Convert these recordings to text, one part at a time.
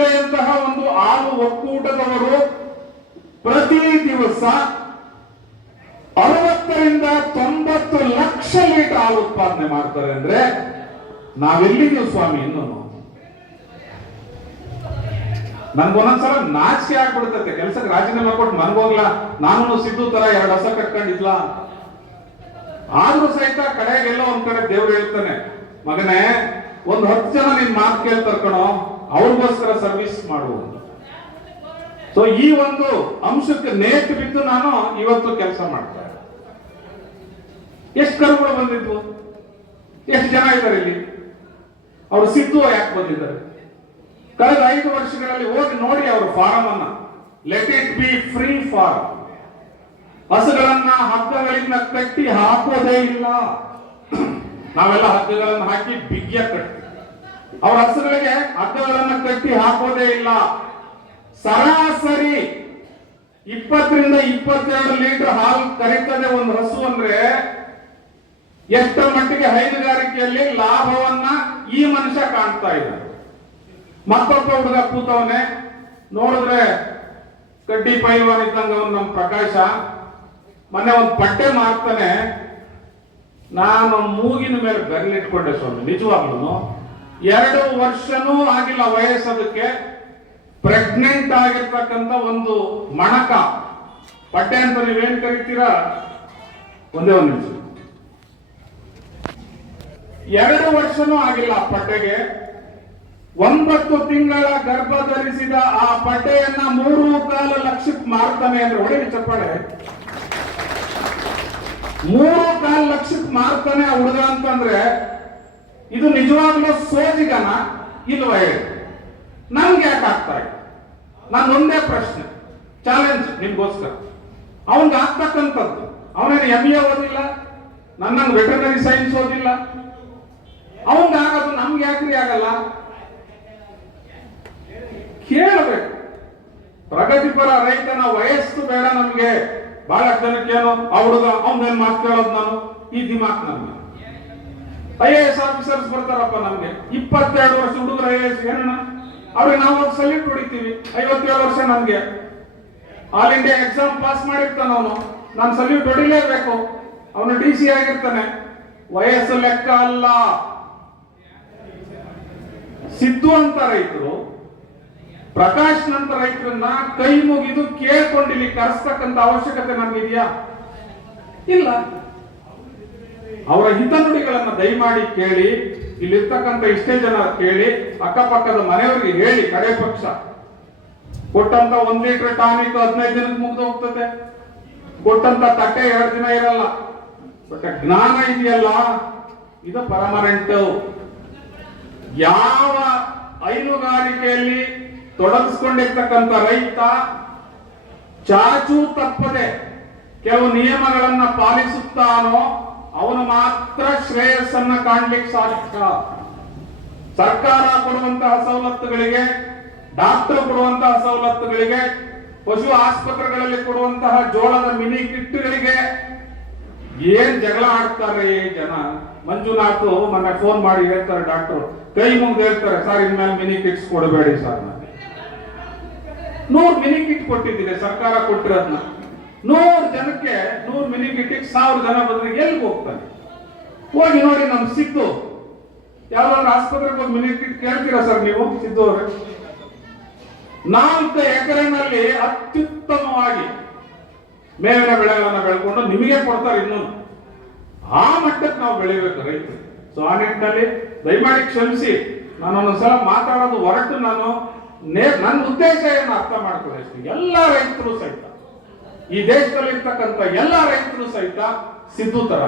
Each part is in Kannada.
ಜಿಲ್ಲೆಯಂತಹ ಒಂದು ಆರು ಒಕ್ಕೂಟದವರು ಪ್ರತಿ ದಿವಸ ಅರವತ್ತರಿಂದ ತೊಂಬತ್ತು ಲಕ್ಷ ಲೀಟರ್ ಹಾಲು ಉತ್ಪಾದನೆ ಮಾಡ್ತಾರೆ ಅಂದ್ರೆ ನಾವೆಲ್ಲಿದ್ದೀವಿ ಸ್ವಾಮಿ ಇನ್ನು ನನ್ಗೊಂದೊಂದ್ಸಲ ನಾಚಿಕೆ ಆಗ್ಬಿಡ್ತೈತೆ. ಕೆಲ್ಸಕ್ಕೆ ರಾಜೀನಾಮೆ ಕೊಟ್ಟು ನನ್ಗೋಗ್ಲ ನಾನು ಸಿದ್ದು ತರ ಎರಡು ಹಸ ಕಟ್ಕೊಂಡಿದ್ಲ? ಆದ್ರೂ ಸಹಿತ ಕಡೆಗೆಲ್ಲೋ ಒಂದ್ ಕಡೆ ದೇವ್ರು ಹೇಳ್ತಾನೆ, ಮಗನೇ, ಒಂದ್ ಹತ್ತು ಜನ ನಿನ್ ಮಾತು ಕೇಳ್ತಾರ ಕಣೋ. ಅವ್ರಿಗೋಸ್ಕರ ಸರ್ವಿಸ್ ಮಾಡುವುದು. ಸೊ ಈ ಒಂದು ಅಂಶಕ್ಕೆ ನೇತು ಬಿದ್ದು ನಾನು ಇವತ್ತು ಕೆಲಸ ಮಾಡ್ತಾ ಎಷ್ಟು ಕರುಗಳು ಬಂದಿದ್ವು? ಎಷ್ಟು ಜನ ಇದ್ದಾರೆ ಇಲ್ಲಿ? ಅವರು ಸಿದ್ದು ಯಾಕೆ ಬಂದಿದ್ದಾರೆ? ಕಳೆದ ಐದು ವರ್ಷಗಳಲ್ಲಿ ಹೋಗಿ ನೋಡಿ ಅವರ ಫಾರಂ ಅನ್ನ. Let it be free farm ಹಸುಗಳನ್ನ ಹಗ್ಗಗಳಿಂದ ಕಟ್ಟಿ ಹಾಕೋದೇ ಇಲ್ಲ. ನಾವೆಲ್ಲ ಹಗ್ಗಗಳನ್ನು ಹಾಕಿ ಬಿಗ್ಯ ಕಟ್ಟಿ ಅವ್ರ ಹಸುಗಳಿಗೆ ಹಗ್ಗಗಳನ್ನು ಕಟ್ಟಿ ಹಾಕೋದೇ ಇಲ್ಲ. ಸರಾಸರಿ ಇಪ್ಪತ್ತರಿಂದ ಇಪ್ಪತ್ತೆರಡು ಲೀಟರ್ ಹಾಲು ಕರೀತದೆ ಒಂದು ಹಸು ಅಂದ್ರೆ ಎಷ್ಟರ ಮಟ್ಟಿಗೆ ಹೈನುಗಾರಿಕೆಯಲ್ಲಿ ಲಾಭವನ್ನ ಈ ಮನುಷ್ಯ ಕಾಣ್ತಾ ಇದ್ದ ಮತ್ತೊಬ್ಬ ಹುಡುಗ ಕೂತವನೆ, ನೋಡಿದ್ರೆ ಕಡ್ಡಿ ಪೈಲ್ವಾನ್ ಇದ್ದಂಗ ಅವನು ನಮ್ಮ ಪ್ರಕಾಶ. ಮೊನ್ನೆ ಒಂದು ಪಟ್ಟೆ ಮಾರ್ತಾನೆ. ನಾನು ಮೂಗಿನ ಮೇಲೆ ಬೆರಳಿಟ್ಕೊಂಡೆ ಸ್ವಾಮಿ ನಿಜವಾಗ್ಲೂ ಎರಡು ವರ್ಷನೂ ಆಗಿಲ್ಲ ವಯಸ್ಸದಕ್ಕೆ. ಪ್ರೆಗ್ನೆಂಟ್ ಆಗಿರ್ತಕ್ಕಂಥ ಒಂದು ಮಣಕ. ಪಟ್ಟೆ ಅಂತ ನೀವೇನ್ ಕರಿತೀರಾ? ಒಂದೇ ಒಂದು ನಿಮಿಷ. ಎರಡು ವರ್ಷನೂ ಆಗಿಲ್ಲ ಪಟ್ಟೆಗೆ ಒಂಬತ್ತು ತಿಂಗಳ ಗರ್ಭ ಧರಿಸಿದ ಆ ಪಟ್ಟೆಯನ್ನ ಮೂರು ಕಾಲು ಲಕ್ಷಕ್ಕೆ ಮಾರ್ತಾನೆ ಅಂದ್ರೆ ಹೊಡೆಯ ಚಪ್ಪಾಳೆ. ಮೂರು ಕಾಲು ಲಕ್ಷಕ್ಕೆ ಮಾರ್ತಾನೆ ಹುಡುಗ ಅಂತಂದ್ರೆ ಇದು ನಿಜವಾಗ್ಲೂ ಸೋಜಿಗನ ಇಲ್ವ ಹೇಳಿ? ನನ್ಗೆ ಯಾಕೆ ಆಗ್ತಾ ಇದೆ ನಾನು ಒಂದೇ ಪ್ರಶ್ನೆ ಚಾಲೆಂಜ್ ನಿಮ್ಗೋಸ್ಕರ. ಅವನ್ಗೆ ಆಗ್ತಕ್ಕಂಥದ್ದು, ಅವನೇನು ಎಂ ಎ ಓದಿಲ್ಲ ನನ್ನಂಗೆ ವೆಟರ್ನರಿ ಸೈನ್ಸ್ ಓದಿಲ್ಲ. ಅವನ್ಗೆ ಆಗೋದು ನಮ್ಗೆ ಯಾಕ್ರಿ ಆಗಲ್ಲ? ಕೇಳಬೇಕು. ಪ್ರಗತಿಪರ ರೈತನ ವಯಸ್ಸು ಬೇಡ ನಮ್ಗೆ. ಬಹಳ ಜನಕ್ಕೇನು ಹುಡುಗ ಅವನೇನ್ ಮಾತು ಕೇಳೋದು ನಾನು? ಈ ದಿಮಾಕ್ ನಮ್ಗೆ ಐ ಎ ಎಸ್ ಆಫೀಸರ್ಸ್ ಬರ್ತಾರಪ್ಪ ನಮ್ಗೆ. ಇಪ್ಪತ್ತೆರಡು ವರ್ಷ ಹುಡುಗರು ಐ ಎ ಎಸ್ ಏನಣ್ಣ? ಅವ್ರಿಗೆ ನಾವು ಸಲ್ಯೂಟ್ ಹೊಡಿತೀವಿ. ಐವತ್ತೇಳು ವರ್ಷ ನಮ್ಗೆ. ಆಲ್ ಇಂಡಿಯಾ ಎಕ್ಸಾಮ್ ಪಾಸ್ ಮಾಡಿರ್ತಾನ ಅವನು. ನಾನು ಸಲ್ಯೂಟ್ ಹೊಡಿಲೇಬೇಕು. ಅವನು ಡಿ ಸಿ ಆಗಿರ್ತಾನೆ. ವಯಸ್ಸು ಲೆಕ್ಕ ಅಲ್ಲ. ಸಿದ್ದು ಅಂತ ರೈತರು, ಪ್ರಕಾಶ್ ನಂತ ರೈತರನ್ನ ಕೈ ಮುಗಿದು ಕೇಳ್ಕೊಂಡಿಲ್ಲಿ ಕರೆಸ್ತಕ್ಕಂತ ಅವಶ್ಯಕತೆ ನಮ್ಗಿದೆಯಾ? ಇಲ್ಲ. ಅವರ ಹಿತನುಡಿಗಳನ್ನ ದಯಮಾಡಿ ಕೇಳಿ, ಇಲ್ಲಿರ್ತಕ್ಕಂಥ ಇಷ್ಟೇ ಜನ ಕೇಳಿ, ಅಕ್ಕಪಕ್ಕದ ಮನೆಯವರಿಗೆ ಹೇಳಿ, ಕಡೆ ಪಕ್ಷ. ಕೊಟ್ಟಂತ ಒಂದ್ ಲೀಟರ್ ಟಾನಿಕ್ ಹದಿನೈದು ದಿನಕ್ಕೆ ಮುಗ್ದು ಹೋಗ್ತದೆ. ಕೊಟ್ಟಂತ ತಟ್ಟೆ ಎರಡು ದಿನ ಇರಲ್ಲ. ಬಟ್ ಜ್ಞಾನ ಇದೆಯಲ್ಲ, ಇದು ಪರ್ಮನೆಂಟ್. ಯಾವ ಹೈನುಗಾರಿಕೆಯಲ್ಲಿ ತೊಡಗಿಸ್ಕೊಂಡಿರ್ತಕ್ಕಂಥ ರೈತ ಚಾಚೂ ತಪ್ಪದೆ ಕೆಲವು ನಿಯಮಗಳನ್ನ ಪಾಲಿಸುತ್ತಾನೋ ಅವನು ಮಾತ್ರ ಶ್ರೇಯಸ್ಸನ್ನ ಕಾಣ್ಲಿಕ್ಕೆ ಸಾಧ್ಯ. ಸರ್ಕಾರ ಕೊಡುವಂತಹ ಸವಲತ್ತುಗಳಿಗೆ, ಡಾಕ್ಟರ್ ಕೊಡುವಂತಹ ಸವಲತ್ತುಗಳಿಗೆ, ಪಶು ಆಸ್ಪತ್ರೆಗಳಲ್ಲಿ ಕೊಡುವಂತಹ ಜೋಳದ ಮಿನಿ ಕಿಟ್ಗಳಿಗೆ ಏನ್ ಜಗಳ ಆಡ್ತಾರೆ ಜನ? ಮಂಜುನಾಥ್ ಮೊನ್ನೆ ಫೋನ್ ಮಾಡಿ ಹೇಳ್ತಾರೆ ಡಾಕ್ಟರ್. ಕೈ ಮುಗ್ದು ಹೇಳ್ತಾರೆ, ಸರ್, ಇನ್ಮೇಲೆ ಮಿನಿ ಕಿಟ್ಸ್ ಕೊಡಬೇಡಿ ಸರ್. ನೂರ್ ಮಿನಿ ಕಿಟ್ ಕೊಟ್ಟಿದ್ದೀನಿ ಸರ್ಕಾರ ಕೊಟ್ಟಿರೋದ್ನ. ನೂರ್ ಜನಕ್ಕೆ ನೂರು ಮೀಟಿಂಗ್ ಸಾವಿರ ಜನ ಬಂದ್ರೆ ಎಲ್ಲಿ ಹೋಗ್ತಾನೆ ಹೋಗಿ ನೋಡಿ ನಮ್ ಸಿದ್ದು. ಯಾವ್ದಾದ್ರು ಆಸ್ಪತ್ರೆಗೆ ಹೋಗಿ ಮಿನಿ ಕಿಟ್ ಕೇಳ್ತೀರಾ ಸರ್ ನೀವು ಸಿದ್ದು ಅವ್ರೆ? ನಾಲ್ಕು ಎಕರೆನಲ್ಲಿ ಅತ್ಯುತ್ತಮವಾಗಿ ಮೇವಿನ ಬೆಳೆಗಳನ್ನ ಬೆಳ್ಕೊಂಡು ನಿಮಗೆ ಕೊಡ್ತಾರೆ ಇನ್ನು. ಆ ಮಟ್ಟಕ್ಕೆ ನಾವು ಬೆಳಿಬೇಕು ರೈತರು. ಸೊ ಆ ನಿಟ್ಟಿನಲ್ಲಿ ದಯಮಾಡಿ ಕ್ಷಮಿಸಿ. ನಾನು ಒಂದೊಂದ್ಸಲ ಮಾತಾಡೋದು ಹೊರಟು ನಾನು ನನ್ನ ಉದ್ದೇಶ ಏನು ಅರ್ಥ ಮಾಡ್ಕೊಳ್ಳಿ ಎಲ್ಲ ರೈತರು ಸಹಿತ. ಈ ದೇಶದಲ್ಲಿ ಇರ್ತಕ್ಕಂಥ ಎಲ್ಲ ರೈತರು ಸಹಿತ ಸಿದ್ದು ತರ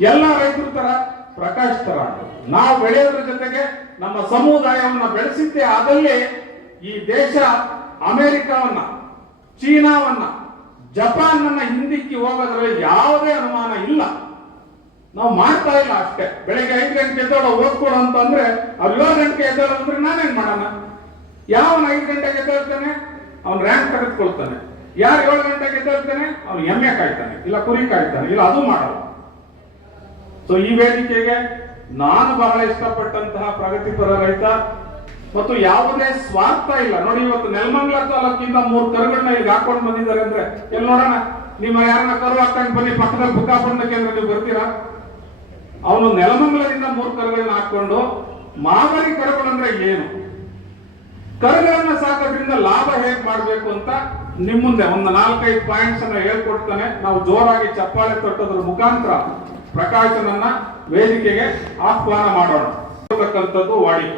ಎಲ್ಲ ರೈತರು ತರ ಪ್ರಕಾಶ್ ತರ ನಾವು ಬೆಳೆಯೋದ್ರ ಜೊತೆಗೆ ನಮ್ಮ ಸಮುದಾಯವನ್ನ ಬೆಳೆಸಿದ್ದೇ ಆದಲ್ಲಿ ಈ ದೇಶ ಅಮೆರಿಕವನ್ನ, ಚೀನಾವನ್ನ ಜಪಾನ್ ಅನ್ನ ಹಿಂದಿಕ್ಕಿ ಹೋಗೋದ್ರಲ್ಲಿ ಯಾವುದೇ ಅನುಮಾನ ಇಲ್ಲ. ನಾವು ಮಾಡ್ತಾ ಇಲ್ಲ ಅಷ್ಟೇ. ಬೆಳಿಗ್ಗೆ ಐದು ಗಂಟೆ ಎದ್ದೋಳ ಓದ್ಕೊಡು ಅಂತಂದ್ರೆ ಅವ್ರು ಏಳು ಗಂಟೆಗೆ ಎದ್ದೋಳ ಅಂದ್ರೆ ನಾನೇನ್ ಮಾಡೋಣ? ಯಾವನ ಐದು ಗಂಟೆಗೆ ಎದ್ದೇಳ್ತಾನೆ? ಅವ್ನು ರ್ಯಾಂಕ್ ತೆಗೆದುಕೊಳ್ತಾನೆ. ಯಾರು ಏಳು ಗಂಟೆಗೆ ಎದ್ದೇಳ್ತಾನೆ? ಅವ್ನು ಎಮ್ಮೆ ಕಾಯ್ತಾನೆ, ಇಲ್ಲ ಕುರಿ ಕಾಯ್ತಾನೆ, ಇಲ್ಲ ಅದು ಮಾಡಲ್ಲ. ಸೊ ಈ ವೇದಿಕೆಗೆ ನಾನು ಬಹಳ ಇಷ್ಟಪಟ್ಟಂತಹ ಪ್ರಗತಿಪರ ರೈತ ಮತ್ತು ಯಾವುದೇ ಸ್ವಾರ್ಥ ಇಲ್ಲ. ನೋಡಿ, ಇವತ್ತು ನೆಲಮಂಗ್ಲ ತಾಲೂಕಿಂದ ಮೂರು ಕರುಗಳನ್ನ ಇಲ್ಲಿ ಹಾಕೊಂಡು ಬಂದಿದ್ದಾರೆ ಅಂದ್ರೆ, ಎಲ್ಲಿ ನೋಡೋಣ? ನಿಮ್ಮ ಯಾರನ್ನ ಕರು ಹಾಕೊಂಡು ಬನ್ನಿ, ಪಕ್ಕದಲ್ಲಿ ಬುಕ್ಕಾಪುರ ಕೇಂದ್ರ ನೀವು ಬರ್ತೀರಾ? ಅವನು ನೆಲಮಂಗಲದಿಂದ ಮೂರು ಕರುಗಳನ್ನ ಹಾಕೊಂಡು ಮಾದರಿ ಕರುಗಳಂದ್ರೆ ಏನು? ಕರುಗಳನ್ನ ಸಾಕೋದ್ರಿಂದ ಲಾಭ ಹೇಗ್ ಮಾಡಬೇಕು ಅಂತ ನಿಮ್ ಮುಂದೆ ಒಂದು ನಾಲ್ಕೈದು ಪಾಯಿಂಟ್ಸ್ ಅನ್ನ ಹೇಳ್ಕೊಡ್ತಾನೆ. ನಾವು ಜೋರಾಗಿ ಚಪ್ಪಾಳೆ ತಟ್ಟೋದ್ರ ಮುಖಾಂತರ ಪ್ರಕಾಶನನ್ನ ವೇದಿಕೆಗೆ ಆಹ್ವಾನ ಮಾಡೋಣ. ಇರ್ತಕ್ಕಂಥದ್ದು ವಾಡಿ.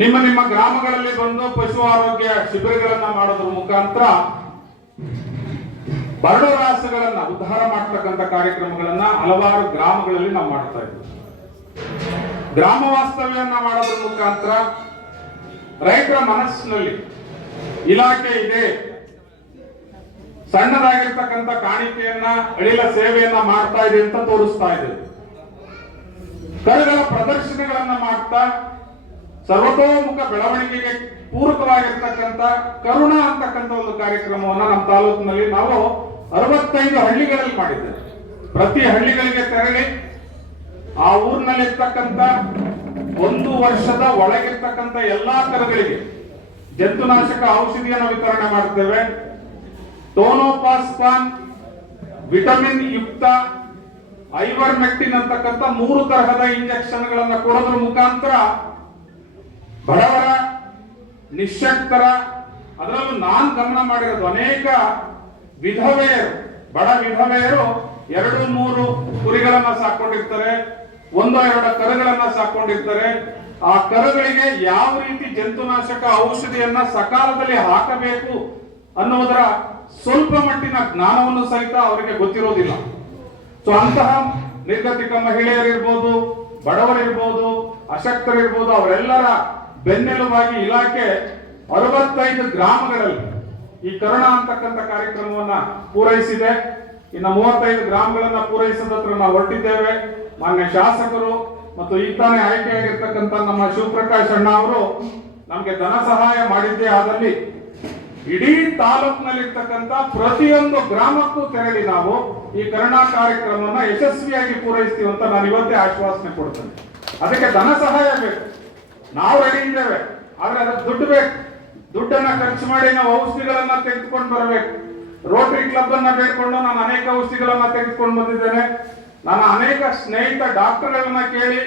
ನಿಮ್ಮ ನಿಮ್ಮ ಗ್ರಾಮಗಳಲ್ಲಿ ಬಂದು ಪಶು ಆರೋಗ್ಯ ಶಿಬಿರಗಳನ್ನ ಮಾಡೋದ್ರ ಮುಖಾಂತರ ಬರಡು ರಾಸುಗಳನ್ನ ಉದ್ಧಾರ ಮಾಡ್ತಕ್ಕಂಥ ಕಾರ್ಯಕ್ರಮಗಳನ್ನ ಹಲವಾರು ಗ್ರಾಮಗಳಲ್ಲಿ ನಾವು ಮಾಡ್ತಾ ಇದ್ದೀವಿ. ಗ್ರಾಮ ವಾಸ್ತವ್ಯವನ್ನ ಮಾಡೋದ್ರ ಮುಖಾಂತರ ರೈತರ ಮನಸ್ಸಿನಲ್ಲಿ ಇಲಾಖೆ ಇದೆ. ಸಣ್ಣದಾಗಿರ್ತಕ್ಕಂಥ ಕಾಣಿಕೆಯನ್ನ, ಅಳಿಲ ಸೇವೆಯನ್ನ ಮಾಡ್ತಾ ಇದೆ ಅಂತ ತೋರಿಸ್ತಾ ಇದೆ. ಕರುಗಳ ಪ್ರದರ್ಶನಗಳನ್ನ ಮಾಡ್ತಾ, ಸರ್ವತೋಮುಖ ಬೆಳವಣಿಗೆಗೆ ಪೂರಕವಾಗಿರ್ತಕ್ಕಂಥ ಕರುಣ ಅಂತಕ್ಕಂಥ ಒಂದು ಕಾರ್ಯಕ್ರಮವನ್ನ ನಮ್ಮ ತಾಲೂಕಿನಲ್ಲಿ ನಾವು ಅರವತ್ತೈದು ಹಳ್ಳಿಗಳಲ್ಲಿ ಮಾಡಿದ್ದೇವೆ. ಪ್ರತಿ ಹಳ್ಳಿಗಳಿಗೆ ತೆರಳಿ, ಆ ಊರಿನಲ್ಲಿರ್ತಕ್ಕಂಥ ಒಂದು ವರ್ಷದ ಒಳಗಿರ್ತಕ್ಕಂಥ ಎಲ್ಲಾ ಕರುಗಳಿಗೆ ಜಂತುನಾಶಕ ಔಷಧಿಯನ್ನು ವಿತರಣೆ ಮಾಡುತ್ತೇವೆ ಟೋನೋಪಾಸ್ಪಾನ್, ವಿಟಮಿನ್ ಯುಕ್ತ ಐವರ್ ಮೆಕ್ಟಿನ್ ಅಂತಕ್ಕಂಥ ಮೂರು ತರಹದ ಇಂಜೆಕ್ಷನ್ಗಳನ್ನು ಕೊಡೋದ್ರ ಮುಖಾಂತರ ಬಡವರ ನಿಶಕ್ತರ ಅದರಲ್ಲೂ ನಾನ್ ಗಮನ ಮಾಡಿರೋದು ಅನೇಕ ವಿಧವೆಯರು, ಬಡ ವಿಧವೆಯರು ಎರಡು ಮೂರು ಕುರಿಗಳನ್ನ ಸಾಕೊಂಡಿರ್ತಾರೆ, ಒಂದು ಎರಡು ಕರುಗಳನ್ನ ಸಾಕೊಂಡಿರ್ತಾರೆ. ಆ ಕರುಗಳಿಗೆ ಯಾವ ರೀತಿ ಜಂತುನಾಶಕ ಔಷಧಿಯನ್ನ ಸಕಾಲದಲ್ಲಿ ಹಾಕಬೇಕು ಅನ್ನೋದರ ಸ್ವಲ್ಪ ಮಟ್ಟಿನ ಜ್ಞಾನವನ್ನು ಸಹಿತ ಅವರಿಗೆ ಗೊತ್ತಿರೋದಿಲ್ಲ. ಸೊ ಅಂತಹ ನಿರ್ಗತಿಕ ಮಹಿಳೆಯರಿರ್ಬೋದು, ಬಡವರಿರ್ಬೋದು, ಅಶಕ್ತರಿರ್ಬೋದು, ಅವರೆಲ್ಲರ ಬೆನ್ನೆಲುಬಾಗಿ ಇಲಾಖೆ ಅರವತ್ತೈದು ಗ್ರಾಮಗಳಲ್ಲಿ ಈ ಕರುಣ ಅಂತಕ್ಕಂಥ ಕಾರ್ಯಕ್ರಮವನ್ನ ಪೂರೈಸಿದೆ. ಇನ್ನು ಮೂವತ್ತೈದು ಗ್ರಾಮಗಳನ್ನ ಪೂರೈಸೋದತ್ರ ನಾವು ಹೊರಟಿದ್ದೇವೆ. ಮಾನ್ಯ ಶಾಸಕರು ಮತ್ತು ಈಗ ತಾನೇ ಆಯ್ಕೆಯಾಗಿರ್ತಕ್ಕಂಥ ನಮ್ಮ ಶಿವಪ್ರಕಾಶ್ ಅಣ್ಣ ಅವರು ನಮಗೆ ಧನ ಸಹಾಯ ಮಾಡಿದ್ದೇ ಆದಲ್ಲಿ ಇಡೀ ತಾಲೂಕಿನಲ್ಲಿರ್ತಕ್ಕಂಥ ಪ್ರತಿಯೊಂದು ಗ್ರಾಮಕ್ಕೂ ತೆರಳಿ ನಾವು ಈ ಕರುಣಾ ಕಾರ್ಯಕ್ರಮವನ್ನ ಯಶಸ್ವಿಯಾಗಿ ಪೂರೈಸ್ತೀವಿ ಅಂತ ನಾನು ಇವತ್ತೇ ಆಶ್ವಾಸನೆ ಕೊಡ್ತೇನೆ. ಅದಕ್ಕೆ ಧನ ಸಹಾಯ ಬೇಕು. ನಾವು ರೆಡಿ ಇದ್ದೇವೆ. ಆದ್ರೆ ಅದಕ್ಕೆ ದುಡ್ಡು ಬೇಕು. ದುಡ್ಡನ್ನ ಖರ್ಚು ಮಾಡಿ ನಾವು ಔಷಧಿಗಳನ್ನ ತೆಗೆದುಕೊಂಡು ಬರಬೇಕು. ರೋಟರಿ ಕ್ಲಬ್ ಅನ್ನ ಬೇಡ್ಕೊಂಡು ನಾನು ಅನೇಕ ಔಷಧಿಗಳನ್ನ ತೆಗೆದುಕೊಂಡು ಬಂದಿದ್ದೇನೆ. ನಾನು ಅನೇಕ ಸ್ನೇಹಿತ ಡಾಕ್ಟರ್ಗಳನ್ನ ಕೇಳಿ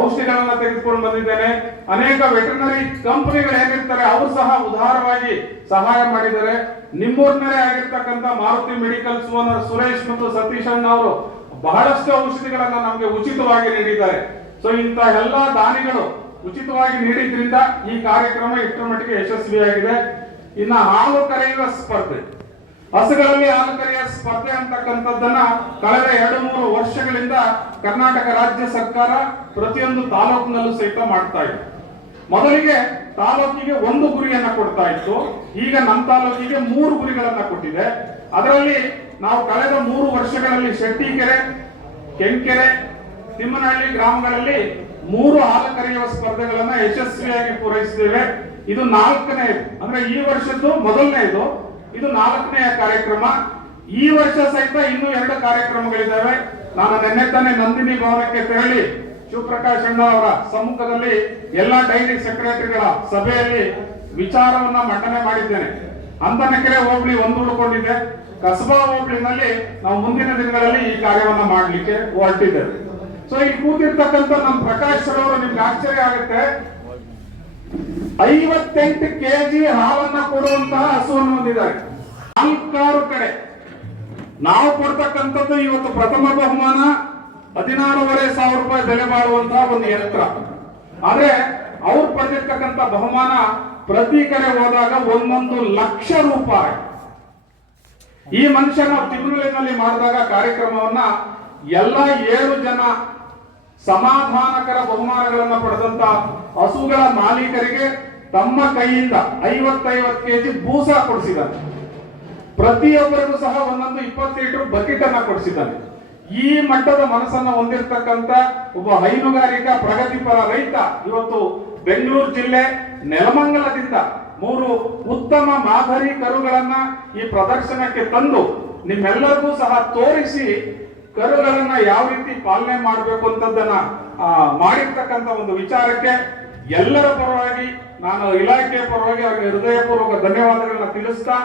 ಔಷಧಿಗಳನ್ನ ತೆಗೆದುಕೊಂಡು ಬಂದಿದ್ದೇನೆ. ಅನೇಕ ವೆಟರ್ನರಿ ಕಂಪನಿಗಳು ಏನಿರ್ತಾರೆ ಅವರು ಸಹ ಉದಾರವಾಗಿ ಸಹಾಯ ಮಾಡಿದ್ದಾರೆ. ನಿಮ್ಮೂರ್ನರೇ ಆಗಿರ್ತಕ್ಕಂಥ ಮಾರುತಿ ಮೆಡಿಕಲ್ಸ್ ಓನರ್ ಸುರೇಶ್ ಮತ್ತು ಸತೀಶ್ ಅಣ್ಣ ಅವರು ಬಹಳಷ್ಟು ಔಷಧಿಗಳನ್ನ ನಮಗೆ ಉಚಿತವಾಗಿ ನೀಡಿದ್ದಾರೆ. ಸೊ ಇಂಥ ಎಲ್ಲಾ ದಾನಿಗಳು ಉಚಿತವಾಗಿ ನೀಡಿದ್ರಿಂದ ಈ ಕಾರ್ಯಕ್ರಮ ಇಷ್ಟರ ಮಟ್ಟಿಗೆ ಯಶಸ್ವಿಯಾಗಿದೆ. ಇನ್ನ ಹಾಲು ಕರೆಯುವ ಸ್ಪರ್ಧೆ. ಹಸುಗಳಲ್ಲಿ ಹಾಲು ಸ್ಪರ್ಧೆ ಅಂತಕ್ಕಂಥದ್ದನ್ನ ಕಳೆದ ಎರಡು ಮೂರು ವರ್ಷಗಳಿಂದ ಕರ್ನಾಟಕ ರಾಜ್ಯ ಸರ್ಕಾರ ಪ್ರತಿಯೊಂದು ತಾಲೂಕಿನಲ್ಲೂ ಸಹಿತ ಮಾಡ್ತಾ ಇದೆ. ಮೊದಲಿಗೆ ತಾಲೂಕಿಗೆ ಒಂದು ಗುರಿಯನ್ನ ಕೊಡ್ತಾ ಇತ್ತು, ಈಗ ನಮ್ಮ ತಾಲೂಕಿಗೆ ಮೂರು ಗುರಿಗಳನ್ನ ಕೊಟ್ಟಿದೆ. ಅದರಲ್ಲಿ ನಾವು ಕಳೆದ ಮೂರು ವರ್ಷಗಳಲ್ಲಿ ಶೆಟ್ಟಿಕೆರೆ, ಕೆಂಕೆರೆ, ತಿಮ್ಮನಹಳ್ಳಿ ಗ್ರಾಮಗಳಲ್ಲಿ ಮೂರು ಹಾಲು ಕರೆಯುವ ಸ್ಪರ್ಧೆಗಳನ್ನ ಯಶಸ್ವಿಯಾಗಿ ಪೂರೈಸಿದ್ದೇವೆ. ಇದು ನಾಲ್ಕನೇ ಅಂದ್ರೆ ಈ ವರ್ಷದ್ದು ಮೊದಲನೇದು. ಇದು ನಾಲ್ಕನೆಯ ಕಾರ್ಯಕ್ರಮ. ಈ ವರ್ಷ ಸಹಿತ ಇನ್ನೂ ಎರಡು ಕಾರ್ಯಕ್ರಮಗಳಿದ್ದಾವೆ. ನಾನು ನಿನ್ನೆ ತಾನೇ ನಂದಿನಿ ಭವನಕ್ಕೆ ತೆರಳಿ ಶಿವಪ್ರಕಾಶ್ ಅಣ್ಣ ಅವರ ಸಮ್ಮುಖದಲ್ಲಿ ಎಲ್ಲಾ ಡೈರಿ ಸೆಕ್ರೆಟರಿಗಳ ಸಭೆಯಲ್ಲಿ ವಿಚಾರವನ್ನ ಮಂಡನೆ ಮಾಡಿದ್ದೇನೆ. ಅಂತನಕೆರೆ ಹೋಬಳಿ ಒಂದು ಉಳ್ಕೊಂಡಿದೆ ಕಸಬಾ ಹೋಬಳಿನಲ್ಲಿ ನಾವು ಮುಂದಿನ ದಿನಗಳಲ್ಲಿ ಈ ಕಾರ್ಯವನ್ನ ಮಾಡಲಿಕ್ಕೆ ಹೊರಟಿದ್ದೇವೆ. ಸೊ ಇಲ್ಲಿ ಕೂತಿರ್ತಕ್ಕಂಥ ನಮ್ಮ ಪ್ರಕಾಶ್ ಸರ್ ಅವರು ನಿಮ್ಗೆ ಆಶ್ಚರ್ಯ ಆಗುತ್ತೆ. ಐವತ್ತೆಂಟು ಕೆಜಿ ಹಾಲನ್ನ ಕೊಡುವಂತಹ ಹಸುವನ್ನು ಹೊಂದಿದ್ದಾರೆ. ನಾಲ್ಕಾರು ಕಡೆ. ನಾವು ಕೊಡ್ತಕ್ಕಂಥದ್ದು ಇವತ್ತು ಪ್ರಥಮ ಬಹುಮಾನ, ಹದಿನಾರೂವರೆ ಸಾವಿರ ರೂಪಾಯಿ ಬೆಲೆ ಬಾಳುವಂತಹ ಒಂದು ಯಂತ್ರ. ಆದ್ರೆ ಅವ್ರು ಪಡೆದಿರ್ತಕ್ಕಂಥ ಬಹುಮಾನ ಪ್ರತಿ ಕಡೆ ಹೋದಾಗ ಒಂದೊಂದು ಲಕ್ಷ ರೂಪಾಯಿ. ಈ ಮನುಷ್ಯ ನಾವು ತಿರುಮಲಿನಲ್ಲಿ ಮಾಡಿದಾಗ ಕಾರ್ಯಕ್ರಮವನ್ನ ಎಲ್ಲ ಏಳು ಜನ ಸಮಾಧಾನಕರ ಹಸುಗಳ ಮಾಲೀಕರಿಗೆ ತಮ್ಮ ಕೈಯಿಂದ ಐವತ್ತೈವತ್ತು ಕೆಜಿ ಭೂಸ ಕೊಡಿಸಿದ್ದಾರೆ. ಪ್ರತಿಯೊಬ್ಬರಿಗೂ ಸಹ ಒಂದೊಂದು ಇಪ್ಪತ್ತು ಲೀಟರ್ ಬಕೆಟ್ ಅನ್ನ ಕೊಡಿಸಿದ್ದಾನೆ ಈ ಮಟ್ಟದ ಮನಸ್ಸನ್ನ ಹೊಂದಿರತಕ್ಕಂತ ಒಬ್ಬ ಹೈನುಗಾರಿಕಾ ಪ್ರಗತಿಪರ ರೈತ ಇವತ್ತು ಬೆಂಗಳೂರು ಜಿಲ್ಲೆ ನೆಲಮಂಗಲದಿಂದ ಮೂರು ಉತ್ತಮ ಮಾದರಿ ಕರುಗಳನ್ನ ಈ ಪ್ರದರ್ಶನಕ್ಕೆ ತಂದು ನಿಮ್ಮೆಲ್ಲರಿಗೂ ಸಹ ತೋರಿಸಿ ಕರುಗಳನ್ನ ಯಾವ ರೀತಿ ಪಾಲನೆ ಮಾಡಬೇಕು ಅಂತದನ್ನ ಮಾಡಿರ್ತಕ್ಕಂಥ ಒಂದು ವಿಚಾರಕ್ಕೆ ಎಲ್ಲರ ಪರವಾಗಿ ನಾನು ಇಲಾಖೆಯ ಪರವಾಗಿ ಅವರಿಗೆ ಹೃದಯಪೂರ್ವಕ ಧನ್ಯವಾದಗಳನ್ನ ತಿಳಿಸ್ತಾ